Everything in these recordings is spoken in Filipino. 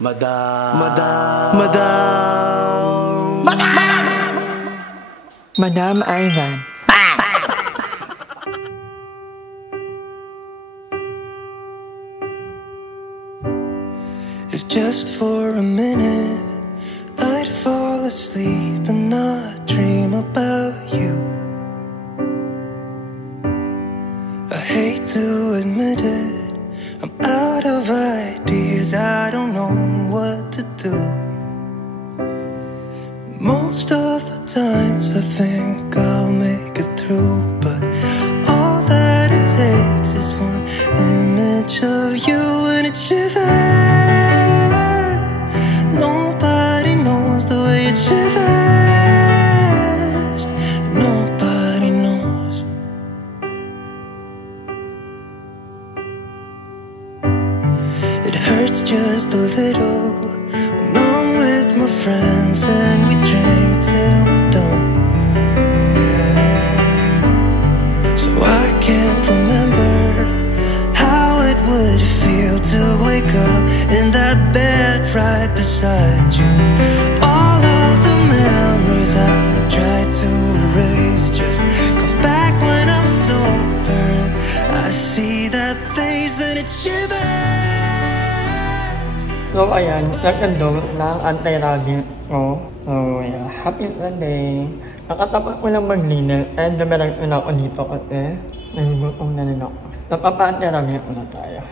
Madam Ivan. If just for a minute I'd fall asleep and not dream about you. I hate to admit it, I'm out of ideas, I don't know what to do. Most of the times I think I'll make it through, but all that it takes is one image of you and it shivers. Nobody knows the way it shivers. Nobody knows. It hurts just a little when I'm with my friends and we drink till we're done. Yeah. So I can't remember how it would feel to wake up in that bed right beside you. All of the memories I try to erase just comes back when I'm sober and I see that face and it shivers. So ayan, nagkandong ng anti-rabbit ko. So yeah, happy Sunday. Nakatapat ko lang maglinis and dumarang na ako dito kasi nagugutong na rin ako. Napapa-anti-rabbit ko na tayo.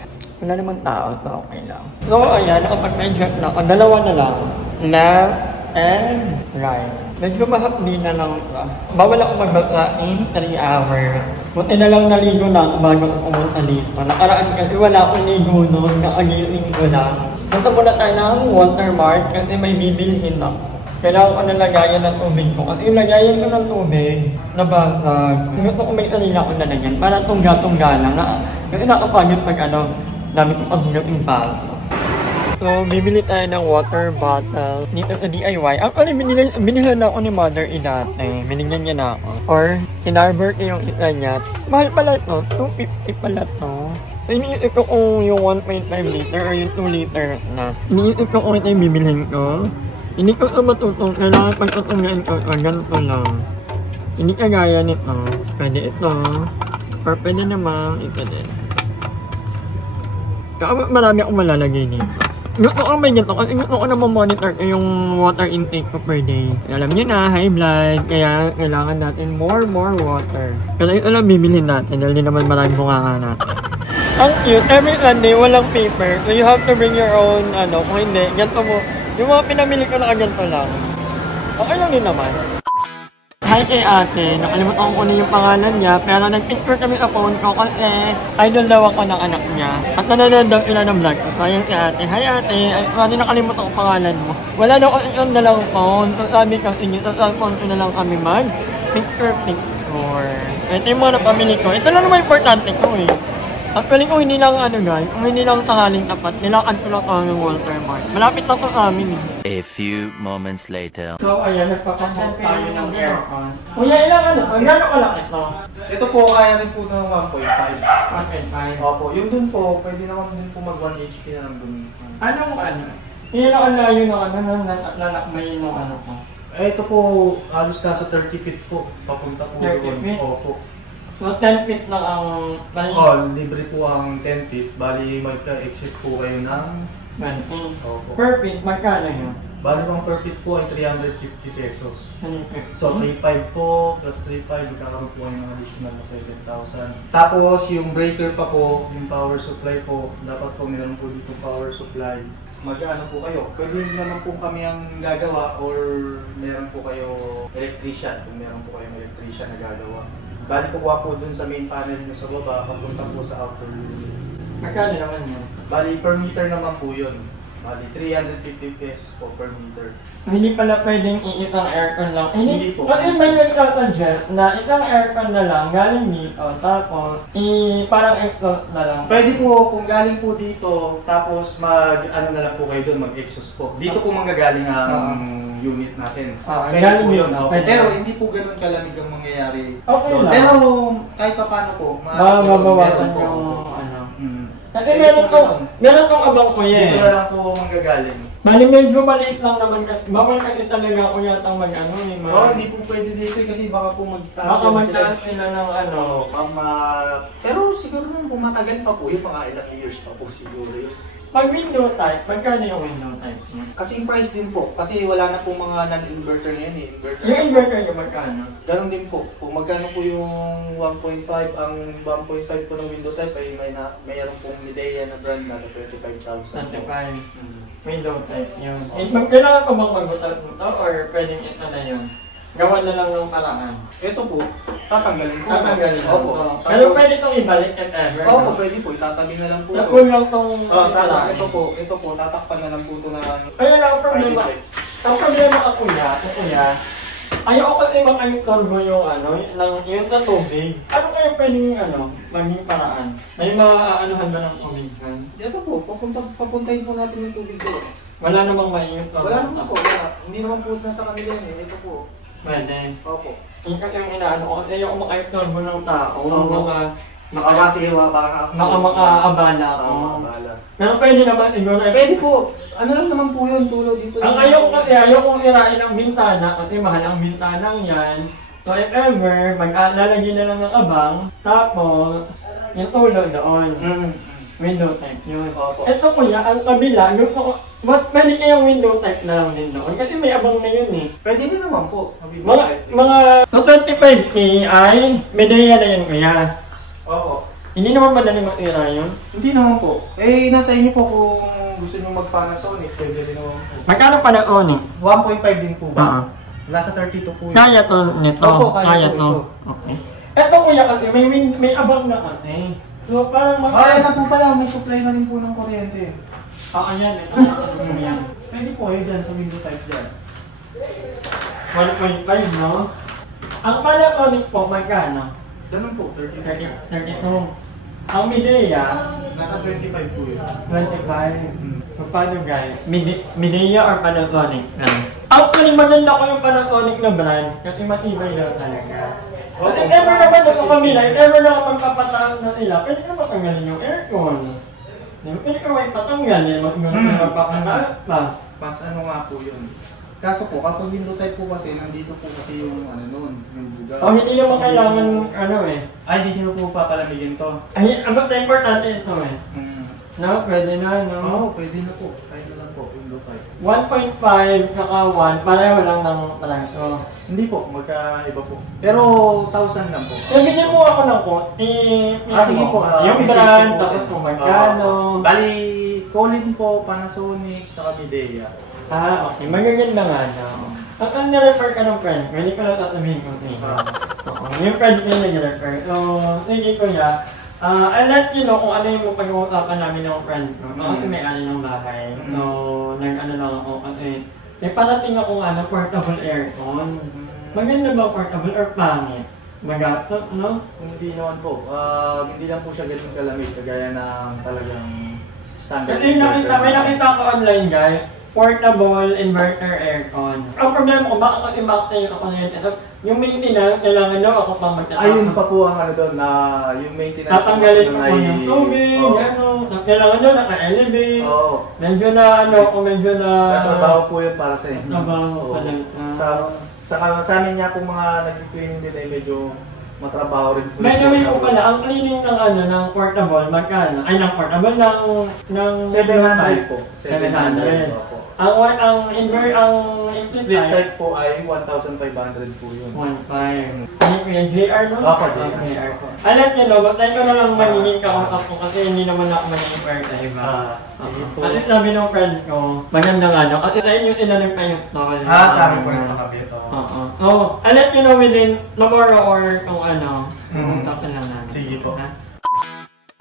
Wala naman tao, so okay lang. So ayan, nakapag-check na ako. Dalawa na lang. Left and right. Medyo mahapdi na lang ito. Bawal ako magbaklain 3 hours. Buti na lang naligo na bago ako pumunta dito. Nakaraan kasi wala akong ligo noon, nakagiling ko lang. Punta muna tayo ng Watermark kasi may bibilhin ako. Kailangan ko na lagayan ng tubig ko. Kasi yung lagayan ko ng tubig, nabasag. Gusto ko may alila ko na ganyan. Parang tungga-tungga lang. Kasi nakapagod pag dami kong paghugating pa. So, bibili tayo ng water bottle dito sa DIY. Actually, binili na ako ni Mother dati. Binigyan niya na ako. Or, kinarbor ko yung isa niya. Mahal pala ito. 250 pala ito. So, iniisip ko kung yung 1.5 liter or yung 2 liter na. Iniisip ko kung ito yung bibilhin ko. Hindi ko ito matutong. Kailangan pagtutungan ko. Ganito lang. Hindi kagaya nito. Pwede ito. Or pwede naman ito din. Kaya marami akong malalagay dito. Gusto ko may ganito kasi gusto ko na monitor yung water intake ko per day. Alam niyo na, high blood, kaya kailangan natin more water. Kaya ito lang bibilhin natin dahil di naman maraming bunganga natin. Ang cute, every Sunday walang paper, so you have to bring your own, kung hindi, ganito mo. Yung mga pinamili ko na ganito lang. Okay lang din naman. Hi kay ate, nakalimutan ko kunin yung pangalan niya, pero nag-picture kami sa phone ko kasi idol daw ako ng anak niya. At nanonood daw ila ng vlog ko. So ayun si ate, hi ate, ay nakalimutan ko pangalan mo. Wala daw kasi yung dalang phone, so sabi kasi niya, sa cellphone ko na lang kami mag-picture. Ito yung mga napamili ko, ito lang naman importante ko eh. Actually kung hindi lang guys, kung hindi lang sakaling tapat, nilakad ko lang ang Watermark. Malapit lang sa amin eh. A few moments later. So ayan, nagpapasok tayo ng aircon. Kuya, ilang ang gano'n kalaki ito? Ito po, kaya rin po ng 1.5. 1.5. Opo, yung dun po, pwede naman din po mag 1 HP na lang dun. Anong ilang ang layo ng nanakmay ng ko? Ito po, halos nasa 30 feet po. Papunta po 30 feet? Opo. So 10 feet lang ang... libre po ang 10 feet. Bali, magka-exist po kayo ng... 20. Opo. Per feet, magkano yun? Bali, ang per feet po ay 350 pesos. So, 3.5 po, plus 3.5, magkakaroon po kayo ng additional na 7,000. Tapos, yung breaker pa po, yung power supply po, dapat po meron po dito power supply. Mag-ano po kayo? Pwede naman po kami ang gagawa or meron po kayo electrician, kung meron po kayong electrician na gagawa. Bali kukuha po dun sa main panel nyo sa baba, papunta po sa outer unit. Magkano naman yun? Bali per meter naman po yun. Bali 350 pesos po per meter. Hindi pala pwedeng iitang aircon lang. Hindi po. Kasi may nagtasuggest na itang aircon na lang galing dito, tapos parang exhaust na lang. Pwede po kung galing po dito, tapos ano na lang po kayo doon, mag-exhaust po. Dito po manggagaling ang unit natin. Galing po yun. Pero hindi hindi po ganun kalamig ang mangyayari. Okay doon. lang. Pero kahit pa paano po, mabawasan yung Kasi meron kong abang kuya eh. Dito na lang po manggagaling. Bali medyo maliit lang naman kasi. Bawal kasi talaga ako yatang mag-ano eh. Oo, hindi po pwede dito kasi baka po magtaas. Baka yan magtaas nila ng ano. Pero siguro nung pumatagal pa po, yung mga ilang years pa po siguro yun. Pag window type, magkano yung window type niya? Kasi yung price din po, kasi wala na po mga non-inverter ngayon eh. Yung inverter niya magkano? Ganon din po. Kung magkano po yung 1.5, ang 1.5 po ng window type ay mayroon pong Midea na brand na sa 25,000. 25. Window type yun. Kailangan ko bang magutot ito or pwedeng ito na yun? Gawa na lang ng paraan. Ito po, tatanggalin po. Tatanggalin lang. Opo. Oo. Pero pwede itong ibalik if ever. Opo, pwede po. Itatabi na lang po. Nakulang itong Tapos ito po, tatakpan na lang po ito ng kaya lang ang problema. Ang problema ka kuya, ayaw ko kasi makayutorbo yung ano, yung sa tubig. Ano kaya pwedeng maging paraan? May maaanuhan ba ng tubig kan? Ito po, papuntahin po natin yung tubig ko. Wala namang mainit na. Wala naman po, wala. Hindi naman po nasa kanila yan eh. Ito po. Pwede. Opo. Yung inaano ko, kasi ayaw ko makayutorbo ng tao. Baka makaabala ako. Pero pwede naman, siguro. Pwede po. Ano lang naman po yun, tulo dito. Ang ayaw kong irain ang bintana kasi mahal ang bintanang yan. So if ever, lalagyan na lang ng abang, tapos yung tulo doon. Window type yun. Opo. Ito kuya, ang kabila, pwede kayang window type na lang din doon kasi may abang na yun eh. Pwede din naman po. Mga 25K ay Midea na yun kuya. Opo. Hindi naman madali matira yun. Hindi naman po. Eh, nasa inyo po kung gusto nyo mag-Panasonic, pwede rin naman po. Magkano pa na on eh? 1.5 din po ba? Oo. Nasa 32 po yun. Kaya to nito. Opo, kaya po to. ito. Okay. Ito kuya kasi may abang na kasi. So parang Yan na po pala, may supply na rin po ng kuryente. ayan, ito na yan. Pwede po eh, dyan sa window type dyan. 1.5 no? Ang Panasonic po magkano? Ganun po, 32. 32. Ang Midea, Nasa 25 po yun. 25. Paano guys? Midea or Panasonic? Actually, maganda ko yung Panasonic na brand kasi matibay daw talaga. At if ever naman ito kami if ever naman magpapataas na nila, pwede ka matanggalin yung aircon. Pwede ka may patanggalin, magpapataas pa. Mas ano nga po yun. Kaso po, kapag window type po kasi, nandito po kasi yung yung buga. Hindi naman kailangan Ay, hindi nyo po papalamigin to. Ay, ang basta importante ito No, pwede na, no? Oo, pwede na po. Kahit na lang po, window type. 1.5 naka 1, pareho lang ng preso. Hindi po, magkaiba po. Pero 1,000 lang po. Bigyan mo ako ng konti. Sige po. Yung brand, tapos kung magkano. Bali, Colin po, Panasonic, saka Midea. Okay. Magaganda nga, no? Ang nirefer ka ng friend ko, hindi ko lang tatabihin kung yung friend ko yung nag-refer. So, sige ko niya. I'll let you know kung ano yung pag-uusapan namin ng friend ko. Kasi may ano ng bahay. So, nag-ano lang ako kasi may parating ako portable aircon. Maganda ba portable or pangit? Magatot, no? Hindi naman po. Hindi lang po siya ganun kalamig, kagaya ng talagang standard. Kasi may nakita ko online guys, portable inverter aircon. Ang problema ko, baka kasi yung ako na yun. Yung maintenance, kailangan daw ako pang magtatapos. Ayun pa po ang ano doon na yung maintenance. Tatanggalin ko po yung tubig, kailangan daw naka-elevate. Oo. Medyo na medyo na... Trabaho po yun para sa inyo. Trabaho pala. Sa amin niya pong mga nag-cleaning din ay medyo matrabaho rin po. By the way po pala, ang cleaning ng ng portable, magkano? Ay, ng portable, ng 700 po. 700. po. Ang Split type po ay 1,500 po yun. 1.5. Ano ko yan? JR no? Opo, JR. Alam niyo, no? Tayo ko na lang maningin ka ako kasi hindi naman ako maningin sa iba. Sige po. Kasi sabi ng friend ko, maganda nga no? Kasi tayo yung ilanong kayo tol. Sa amin po yung nakabit. Alam niyo na within tomorrow or kung pupunta ko lang namin. Sige po.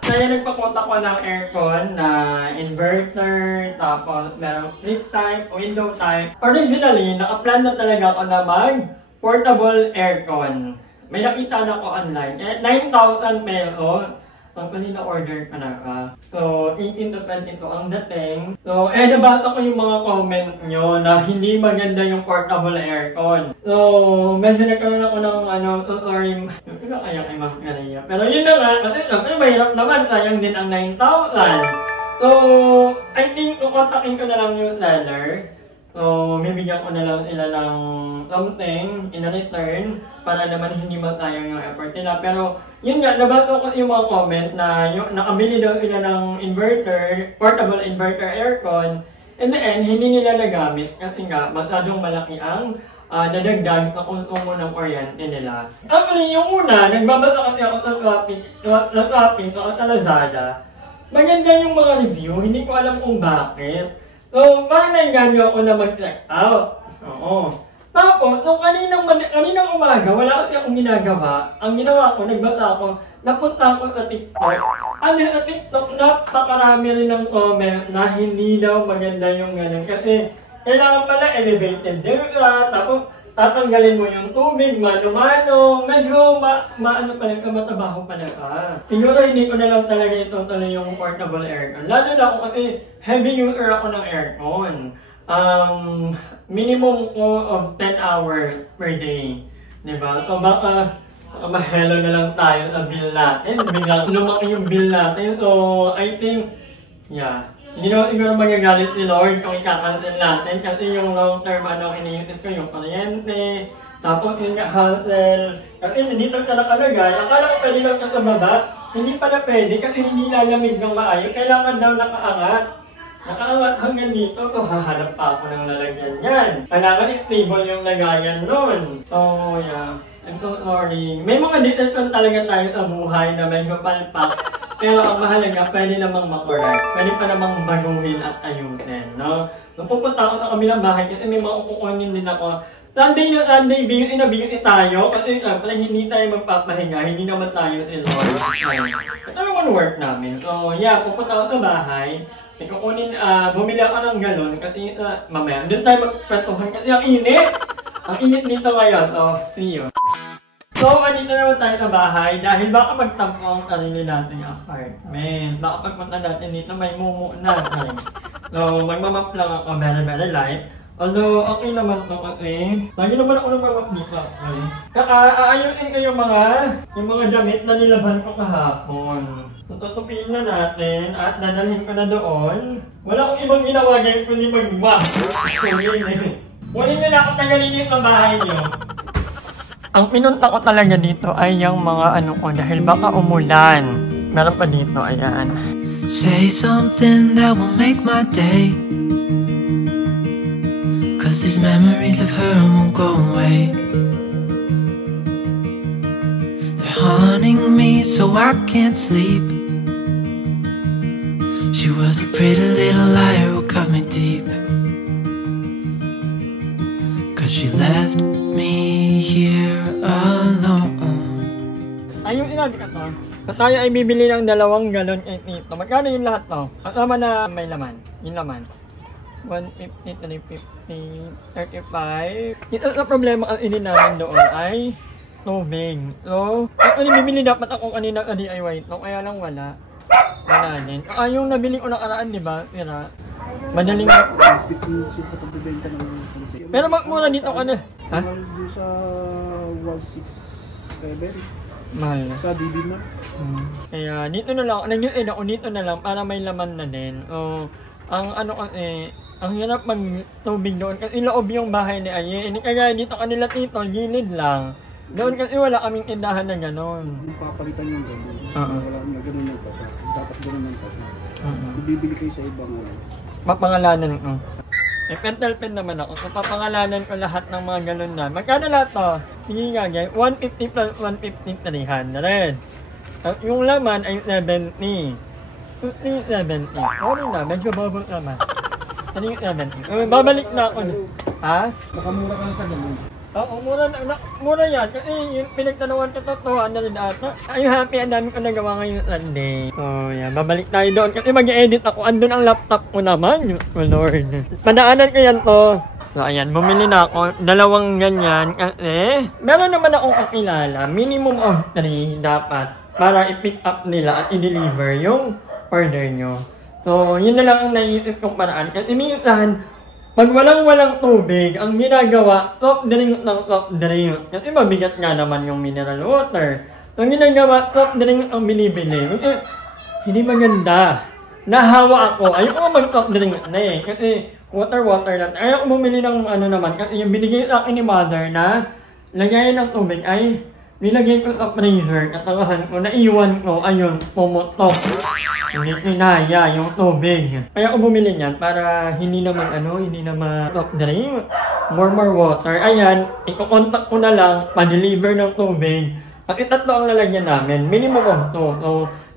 Kaya nagpapunta ko ng aircon na inverter, tapos merong flip type, window type. Originally, nakaplan na talaga ako na mag-portable aircon. May nakita na ako online. 9,000 pesos. Actually, na-order ko na ka. So, 18 to 22 ang dating. So, nabasa ko yung mga comment nyo na hindi maganda yung portable aircon. So, medyo nagkaroon ako ng sorry. na kaya kay Ma'am Maria. Pero yun na nga, kasi syempre mahirap naman, sayang din ang 9,000. So, I think kukontakin ko na lang yung seller. So, bibigyan ko na lang sila ng something in return para naman hindi matayang yung effort nila. Pero, yun nga, nabato ko yung mga comment na yung nakabili daw sila ng inverter, portable inverter aircon. In the end, hindi nila nagamit kasi nga, masyadong malaki ang nadagdag na konsumo ng kuryente nila. Actually, yung una, nagbabasa kasi ako sa Shopee, sa Lazada. Maganda yung mga review, hindi ko alam kung bakit. So, parang nainganyo ako na mag-check out. Oo. Tapos, nung kaninang umaga, wala kasi akong ginagawa. Ang ginawa ko, nagbasa ako, napunta ako sa TikTok. Ano sa TikTok, napakarami rin ng comment na hindi daw maganda yung ganun. Kasi, kailangan pala elevated data, tapos tatanggalin mo yung tubig, mano-mano, medyo maano pala ka, matabaho pala ka. Siguro hindi ko na lang talaga ito tuloy yung portable aircon. Lalo na ako kasi heavy user ako ng aircon. Minimum ko of 10 hours per day. Diba? So baka mahelo na lang tayo sa bill natin. Biglang lumaki yung bill natin. So I think, yeah. Hindi naman siguro magagalit ni Lord kung ika-cancel natin kasi yung long-term iniisip ko yung kuryente, tapos yung hassle. Kasi dito ka nakalagay, akala ko pwede lang sa baba, hindi pala pwede kasi hindi lalamig ng maayo, kailangan daw nakaangat. Nakaangat hanggang dito, so hahanap pa ako ng lalagyan yan. Kailangan i-stable yung lagayan nun. So yeah, I'm so sorry. May mga details talaga tayo sa buhay na medyo palpak. Pero ang mahalaga, pwede namang makorek. Pwede pa namang baguhin at ayusin, no? Nung pupunta ako sa kabilang bahay kasi may mga kukunin din ako. Sunday na Sunday, bigyan tayo. Kasi pala hindi tayo magpapahinga, hindi naman tayo Lord. Ito naman work namin. So yeah, pupunta ako sa bahay. Kukunin, bumili ako ng galon kasi mamaya, doon tayo magpetuhan kasi ang init! Ang init dito ngayon. So, see you. So, andito naman tayo sa bahay dahil baka magtampo ang sarili natin yung apartment. Baka pagpunta natin dito may mumu na. So, magmamap lang ako very light. Although, okay naman to kasi lagi naman ako nagmamap dito. Aayusin ko yung mga damit na nilaban ko kahapon. So, tutupiin na natin at dadalhin ko na doon. Wala akong ibang ginawa ngayon kundi mag-map. Wala na ako tagalinin ang bahay niyo. Ang pinunta ko talaga dito ay yung mga ano ko dahil baka umulan. Meron pa dito, ayan. Say something that will make my day, 'cause these memories of her won't go away. They're haunting me so I can't sleep. She was a pretty little liar who cut me deep, 'cause she left me here alone. Ayun, sinabi ka to. So tayo ay bibili ng 2 galon ito. Magkano yung lahat to? Kasama na may laman. Yung laman. 150, 350, 35. Ito sa problema ang inin namin doon ay tubig. So, ano bibili dapat ako kanina sa DIY ito. Kaya lang wala. Wala din. Yung nabili ko nakaraan, di ba? Pira. Madaling sa pagbibenta ng pero magmura dito ka na. Ha? Sa 167. Mahal na. Sa BB na. Kaya dito na lang. Nag-edit ako dito na lang para may laman na din. O, ang ano kasi, ang hirap mag-tubig doon kasi loob yung bahay ni Aye. Kaya dito kanila tito, gilid lang. Doon kasi wala kaming tindahan na gano'n. Yung papalitan yung gano'n. Wala na gano'n yung tasa. Dapat gano'n yung tasa. Bibili kayo sa ibang Papangalanan ko. Pentel pen naman ako. So, papangalanan ko lahat ng mga ganun na. Magkano lahat to? Sige nga guys. 150 plus 150, 300. Yung laman ay 70. 70. Sorry na. Medyo babot naman. 370. Babalik na ako. Ha? Nakamura ka na sa ganun. Oo, mura yan. Kasi yung pinagtanawan ko totoo na rin ata. I'm happy, ang dami ko nagawa ngayon Sunday. So, yan. Babalik tayo doon. Kasi mag-edit ako. Andun ang laptop ko naman. Oh, Lord. Padaanan ko yan to. So, ayan. Bumili na ako. 2 ganyan. Kasi, meron naman akong kakilala. Minimum of 3 dapat. Para i-pick up nila at i-deliver yung order nyo. So, yun na lang ang naiisip kong paraan. Kasi minsan, pag walang tubig, ang ginagawa, soft drink ng soft drink. Kasi mabigat nga naman yung mineral water. Ang ginagawa, top drink ang binibili. Hindi maganda. Nahawa ako. Ayoko mag-top drink na eh. Kasi water lang. Ayoko bumili ng ano naman. Kasi yung binigay sa akin ni mother na lagayan ng tubig ay nilagay ko sa freezer. Katagahan ko, naiwan ko. Ayun, pumutok. Hindi kinaya yung tubig. Kaya ako bumili niyan para hindi naman top drink. More water. Ayan, iko-contact ko na lang, pa-deliver ng tubig. At itatlo ang lalagyan namin. Minimum of 2. So,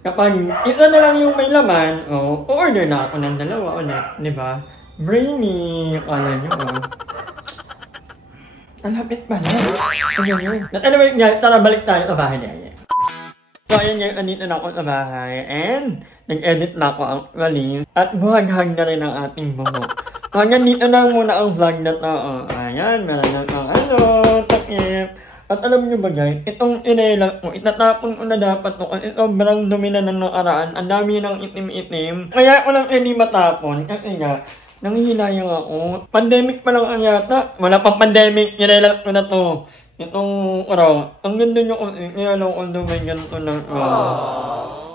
kapag isa na lang yung may laman, order na ako ng dalawa ulit, di ba? Brainy, kala nyo. Ang lapit pala. Ayan yun. At anyway, guys, tara balik tayo sa bahay niya. So, ayan nga, andito na ako sa bahay. And, nag-edit na ako actually. At buhag-hag na rin ang ating buhok. So, hanggang dito na muna ang vlog na to. Ayan, meron na itong takip. At alam nyo ba guys, itong inelang ko, itatapon ko na dapat to kasi sobrang dumi na ng nakaraan. Ang dami ng itim-itim. Kaya ko lang hindi matapon kasi nga, nanghihinayang ako. Pandemic pa lang ang yata. Wala pang pandemic, inelang ko na to. Itong ang ganda nyo kung inelang ko dumi ganito lang.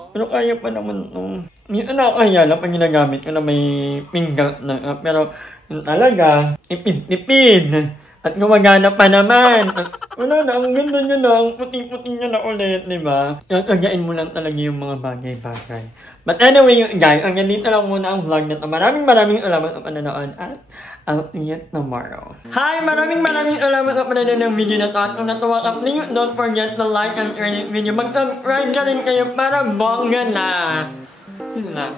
Pero kaya pa naman to. Hindi na kaya lang pag ginagamit ko na may pinggan na. Pero yung talaga, ipid-ipid. At gumagana pa naman. Wala na, ang ganda nyo na, ang puting-puting nyo na ulit, di ba? Kagain mo lang talaga yung mga bagay-bagay. But anyway, guys, hanggang dito lang muna ang vlog na ito. Maraming salamat sa pananood at I'll see you tomorrow. Hi! Maraming salamat sa pananood ng video na ito. At kung natuwa ka, please don't forget to like and share this video. Mag-subscribe na rin kayo para bongga na. Yun lang.